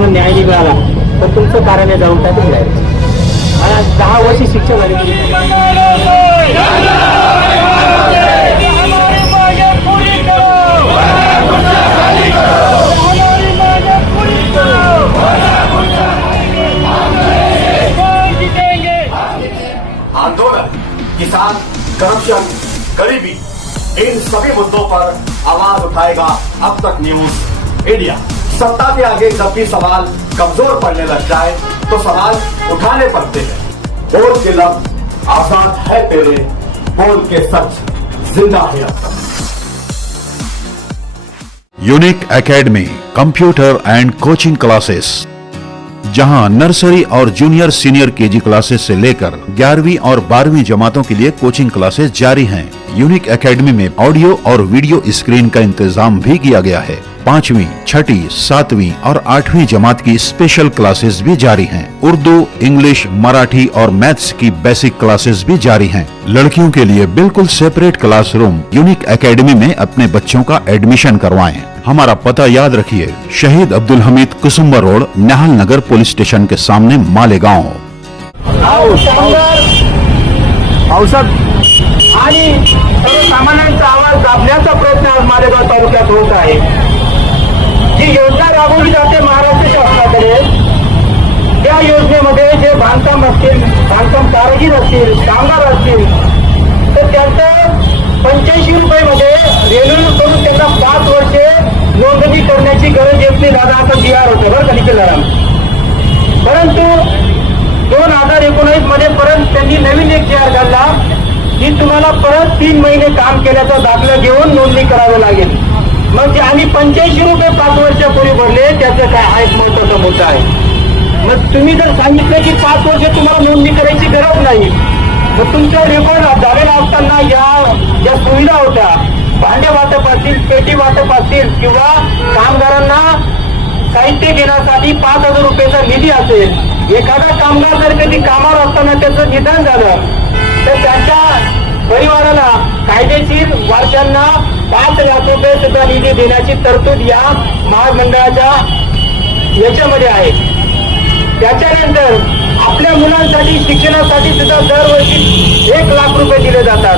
कामगारांना न्याय मिळाला तर तुमचं कारण जाऊन टाकून जाईल आज दहा वर्ष आंदोलन किसान, करप्शन, गरीबी, इन सभी मुद्दों पर आवाज़ उठाएगा अब तक न्यूज़ इंडिया। सत्ता के आगे जब भी सवाल कमज़ोर पड़ने लग जाए तो सवाल उठाने पड़ते हैं बोल के लफ्ज आज़ाद है तेरे, बोल के सच ज़िंदा है अब unique academy computer and coaching classes जहाँ नर्सरी और जूनियर सीनियर केजी क्लासेस से लेकर 11वीं और 12वीं जमातों के लिए कोचिंग क्लासेस जारी हैं। यूनिक एकेडमी में ऑडियो और वीडियो स्क्रीन का इंतज़ाम भी किया गया है पाँचवीं, छठी, सातवीं और आठवीं जमात की स्पेशल क्लासेस भी जारी हैं। उर्दू इंग्लिश मराठी और मैथ्स की बेसिक क्लासेस भी जारी हैं। लड़कियों के लिए बिल्कुल सेपरेट क्लासरूम यूनिक एकेडमी में अपने बच्चों का एडमिशन करवाएँ। हमारा पता याद रखिए, शहीद Abdul Hamid Kusumbar road Nyahal Nagar police station के सामने औषध आणि सर्वसामान्यांचा आवाज दाबण्याचा प्रयत्न आज मालेगाव तालुक्यात होत आहे. जी योजना राबवली जाते महाराष्ट्र शासनाकडे त्या योजनेमध्ये जे बांधकाम असतील बांधकाम कारागीर असतील कामगार असतील तर त्यांचं पंच्याऐंशी रुपयामध्ये रेल्वे करून त्यांना पाच वर्षे नोंदणी करण्याची गरज येत नाही. दादा आता बिहार होतं बरं का निखिल परंतु दोन हजार एकोणीसमध्ये परत त्यांनी नवीन एक जी आर काढला. की तुम्हाला परत तीन महिने काम केल्याचा दाखला घेऊन नोंदणी करावी लागेल. मग जे आम्ही पंच्याऐंशी रुपये पाच वर्षापूर्वी भरले त्याचं काय हा एक महत्त्वाचा मुद्दा आहे. मग तुम्ही जर सांगितलं की पाच वर्ष तुम्हाला नोंदणी करायची गरज नाही मग तुमचा रेकॉर्ड झालेलं असताना या ज्या सुविधा होत्या. भांडे वाटप असतील पेटी वाटप असतील किंवा कामगारांना साहित्य घेण्यासाठी पाच हजार रुपयाचा निधी असेल. एखादा कामगार जर कधी कामावर असताना त्याचं निधन झालं तर त्यांच्या परिवाराला कायदेशीर वारशांना पाच लाख रुपये सुद्धा निधी देण्याची तरतूद या महामंडळाच्या याच्यामध्ये आहे. त्याच्यानंतर आपल्या मुलांसाठी शिक्षणासाठी सुद्धा दरवर्षी एक लाख रुपये दिले जातात.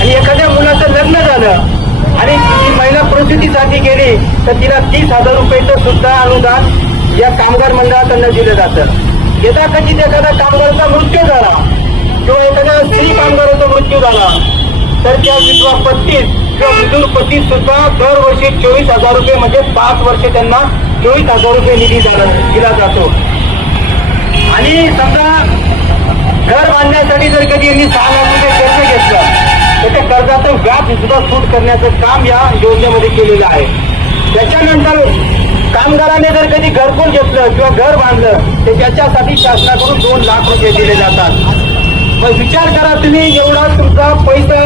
आणि एखाद्या मुलाचं लग्न झालं आणि ती महिला प्रसूतीसाठी गेली तर तिला तीस हजार रुपयाचं सुद्धा अनुदान या कामगार मंडळाकडनं दिलं जातं. यथा कधी एखाद्या कामगारचा मृत्यू झाला किंवा एखाद्या स्त्री कामगाराचा मृत्यू झाला तर त्या विधवा पत्तीस किंवा विधूर पत्तीस सुद्धा दरवर्षी चोवीस हजार रुपये म्हणजे पाच वर्षे त्यांना चोवीस हजार रुपये निधी दिला- दिला जातो. आणि समजा घर बांधण्यासाठी जर कधी यांनी सहा लाख रुपये कर्ज घेतलं तर त्या कर्जाचं व्याज सुद्धा सूट करण्याचं काम या योजनेमध्ये केलेलं आहे. त्याच्यानंतर कामगाराने जर कधी घरकुल घेतलं किंवा घर बांधलं तर त्याच्यासाठी शासनाकडून दोन लाख रुपये दिले जातात. मग विचार करा तुम्ही एवढा तुमचा पैसा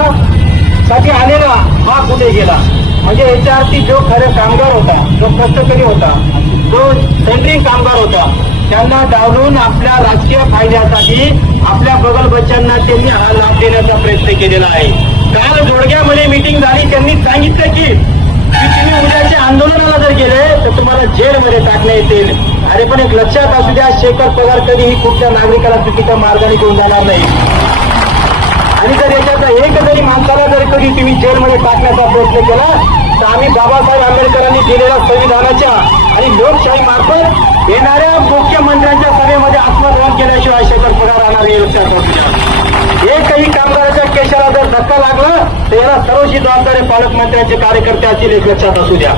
साठी आलेला हा कुठे गेला? म्हणजे याच्यावरती जो खरे कामगार होता जो कष्टकरी होता जो सेंट्रिंग कामगार होता त्यांना डावलून आपल्या राजकीय फायद्यासाठी आपल्या बगल बच्चांना त्यांनी हा लाभ देण्याचा प्रयत्न केलेला आहे. काल जोडग्यामध्ये मिटिंग झाली त्यांनी सांगितलं की तुम्ही उद्याच्या आंदोलनाला जर गेले तर तुम्हाला जेलमध्ये टाकण्यात येतील. अरे पण एक लक्षात असू द्या शेखर पगार कधीही कुठल्या नागरिकाला चुकीच्या मार्गाने घेऊन जाणार नाही. आणि जर याच्याचा एक जरी माणसाला जर कधी तुम्ही जेलमध्ये टाकण्याचा प्रयत्न केला तर आम्ही बाबासाहेब आंबेडकरांनी दिलेल्या संविधानाच्या आणि लोकशाही मार्फत येणाऱ्या मुख्यमंत्र्यांच्या सभेमध्ये आत्मग्रहण केल्याशिवाय शेखर पगार राहणार हे लक्षात असू द्या. एकही कामगाराच्या केशाला जर धक्का लागला तर याला सर्वशी जबाबदारी पालकमंत्र्यांचे कार्यकर्ते असतील एक लक्षात असू द्या.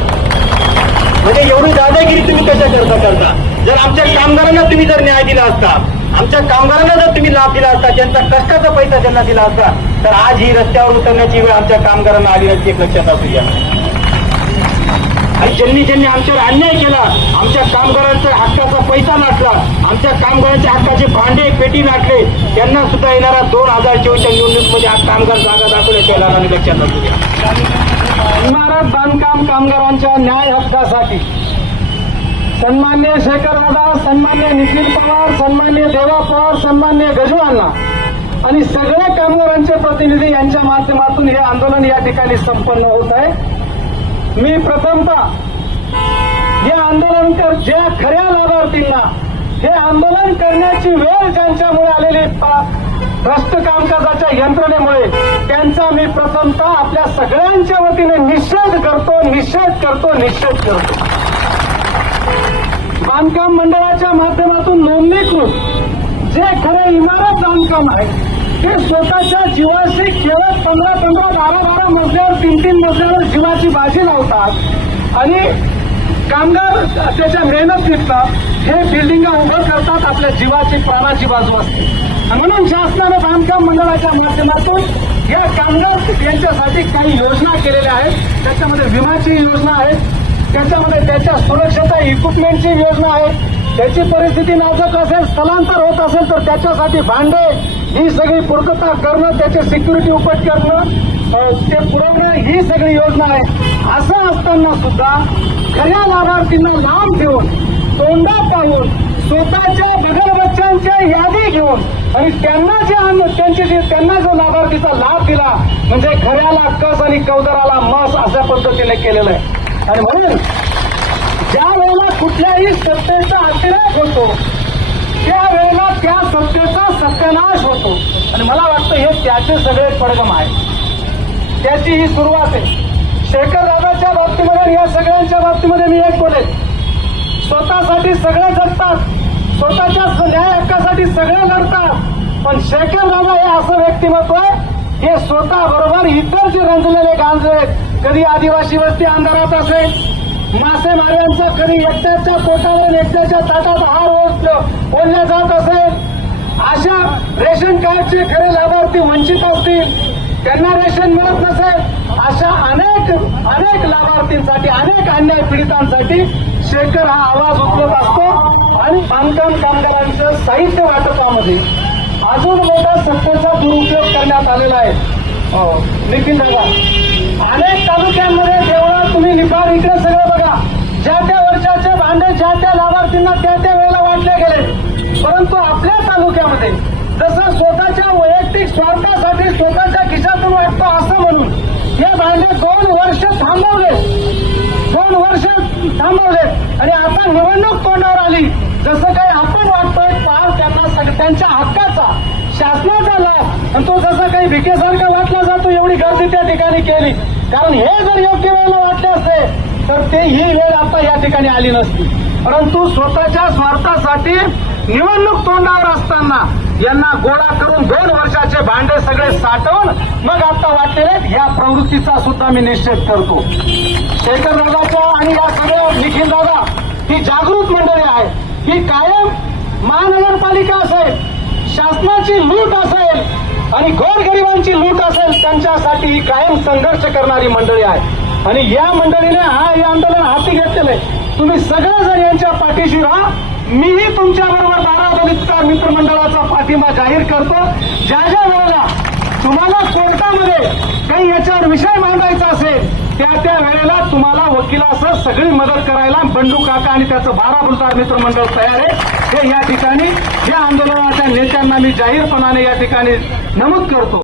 म्हणजे एवढी दादागिरी तुम्ही कशा करता करता? जर आमच्या कामगारांना तुम्ही जर न्याय दिला असता आमच्या कामगारांना जर तुम्ही लाभ दिला असता त्यांचा कष्टाचा पैसा त्यांना दिला असता तर आज ही रस्त्यावर उतरण्याची वेळ आमच्या कामगारांना आली नसती एक लक्षात असू द्या. आणि ज्यांनी ज्यांनी आमच्यावर अन्याय केला आमच्या कामगारांचा हक्काचा पैसा नाटला आमच्या कामगारांच्या हक्काचे नाटले. यांना सुद्धा येणारा दोन हजार चोवीसच्या निवडणुकीमध्ये आज कामगार जागा दाखवण्यात येणार आणि लक्षात असू द्या. इमारत बांधकाम कामगारांच्या न्याय हक्कासाठी. सन्मान्य शेखरदादा सन्मान्य निखिल पवार सन्मान्य देवा पवार सन्मान्य गजवालना आणि सगळ्या कामगारांचे प्रतिनिधी यांच्या माध्यमातून हे आंदोलन या ठिकाणी संपन्न होत आहे. मी प्रथमतः या आंदोलनकर ज्या खऱ्या लाभार्थींना हे आंदोलन करण्याची वेळ ज्यांच्यामुळे आलेली पा- भ्रष्ट कामकाजाच्या यंत्रणेमुळे त्यांचा मी प्रथमतः आपल्या सगळ्यांच्या वतीने निषेध करतो निषेध करतो निषेध करतो. बांधकाम मंडळाच्या माध्यमातून नोंदणीकृत जे खरे इमारत बांधकाम आहे ते स्वतःच्या जीवाशी केवळ पंधरा पंधरा बारा बारा मजल्यावर तीन तीन मजल्यावर जीवाची बाजी लावतात आणि कामगार त्याच्या मेहनत मेहनतीतनं हे बिल्डिंगा उभं करतात आपल्या जीवाची प्राणाची बाजू असते. म्हणून शासनानं बांधकाम मंडळाच्या माध्यमातून या कामगार यांच्यासाठी काही योजना केलेल्या आहेत. त्याच्यामध्ये विमाची योजना आहे. त्याच्यामध्ये त्याच्या सुरक्षेचा इक्विपमेंटची योजना आहे. त्याची परिस्थिती नाजक असेल स्थलांतर होत असेल तर त्याच्यासाठी भांडे ही सगळी पूर्तता करणं त्याचे सिक्युरिटी उपट करणं ते पुरवणं ही सगळी योजना आहे. असं असताना सुद्धा खऱ्या लाभार्थींना लांब ठेवून तोंडा पाहून स्वतःच्या बगल बच्चांच्या यादी घेऊन आणि त्यांना जे अन्न त्यांचे जे त्यांना जो लाभार्थीचा लाभ दिला म्हणजे खऱ्याला कस आणि कवदराला मस अशा पद्धतीने केलेलं आहे. आणि म्हणून ज्या वेळेला कुठल्याही सत्तेचा अतिरेक होतो त्यावेळेला त्या सत्तेचा सत्यानाश होतो. आणि मला वाटतं हे त्याचे सगळे पडगम आहे. त्याची ही सुरुवात आहे. शेखर दादाच्या बाबतीमध्ये या सगळ्यांच्या बाबतीमध्ये मी एक बोलेन. स्वतःसाठी सगळे जगतात. स्वतःच्या न्याय हक्कासाठी सगळे लढतात. पण शेखर दादा हे असं व्यक्तिमत्व आहे हे स्वतः बरोबर इतर जे रंजलेले गांजे आहेत कधी आदिवासी वस्ती अंधारात असेल मासेमाऱ्यांचा कधी एकट्याच्या पोटावर एकट्याच्या ताटात आहार बोलल्या ओढल्या जात असेल अशा रेशन कार्डचे खरे लाभार्थी वंचित असतील त्यांना रेशन मिळत नसेल अशा अनेक अनेक लाभार्थींसाठी अनेक अन्याय पीडितांसाठी शेखर हा आवाज उचलत असतो आणि बांधकाम कामगारांचं साहित्य वाटपामध्ये अजून मोठा सत्तेचा दुरुपयोग करण्यात आलेला आहे. हो, निखिल दादा अनेक तालुक्यांमध्ये देवळा तुम्ही निकाल इकडे सगळं बघा. ज्या त्या वर्षाचे भांडे ज्या त्या लाभार्थींना त्या त्या वेळेला वाटले गेले. परंतु आपल्या तालुक्यामध्ये जसं स्वतःच्या वैयक्तिक स्वार्थासाठी स्वतःच्या खिशातून वाटतो असं म्हणून. हे भांडे दोन वर्ष थांबवले. दोन वर्ष थांबवले. आणि आता निवडणूक तोंडावर आली. जसं काही आपण वाटतोय पार त्यांना सग- त्यांच्या हक्काचा. शासनाचा लाभ. आणि तो जसा काही भिकेसारखा वाटला जातो एवढी गर्दी त्या ठिकाणी केली. कारण हे जर योग्य वेळेला वाटले असते तर ते ही वेळ आता या ठिकाणी आली नसती. परंतु स्वतःच्या स्वार्थासाठी निवडणूक तोंडावर असताना यांना गोळा करून दोन वर्षाचे भांडे सगळे साठवून मग आता वाटलेले या प्रवृत्तीचा सुद्धा मी निश्चित करतो. शेखर दादाच्या आणि या सगळ्या निखिल दादा ही जागृत मंडळी आहे ही कायम महानगरपालिका असेल शासनाची लूट असेल आणि गोरगरिबांची लूट असेल त्यांच्यासाठी ही कायम संघर्ष करणारी मंडळी आहे आणि या मंडळीने हा हे आंदोलन हाती घेतलेलं आहे. तुम्ही सगळेजण यांच्या पाठीशी राहा. मीही तुमच्या बरोबर बारा मित्रमंडळाचा पाठिंबा जाहीर करतो. ज्या ज्या वेळेला तुम्हाला कोर्टामध्ये काही याच्यावर विषय मांडायचा असेल त्या त्या वेळेला तुम्हाला वकिलासह सगळी मदत करायला बंडू काका आणि त्याचं बारा बुलदार मित्रमंडळ तयार आहे. हे या ठिकाणी या आंदोलनाच्या नेत्यांना मी जाहीरपणाने या ठिकाणी नमूद करतो.